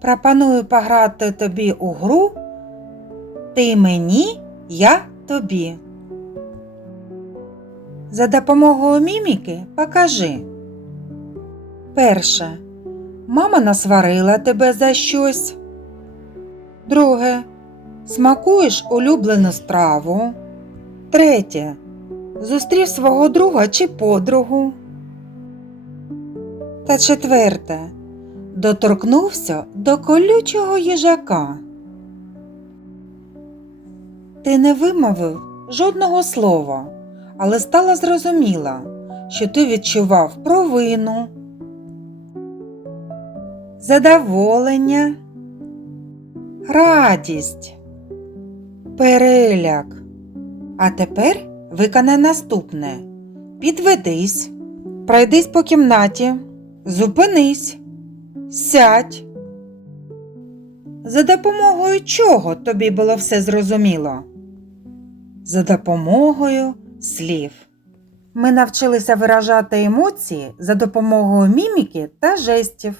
Пропоную пограти тобі у гру Ти мені, я тобі. За допомогою міміки покажи. Перше. Мама насварила тебе за щось. Друге. Смакуєш улюблену страву. Третє. Зустрів свого друга чи подругу. Та четверте. Доторкнувся до колючого їжака. Ти не вимовив жодного слова, але стало зрозуміло, що ти відчував провину, задоволення, радість, переляк. А тепер виконай наступне: підведись, пройдись по кімнаті, зупинись, сядь. За допомогою чого тобі було все зрозуміло? За допомогою слів. Ми навчилися виражати емоції за допомогою міміки та жестів.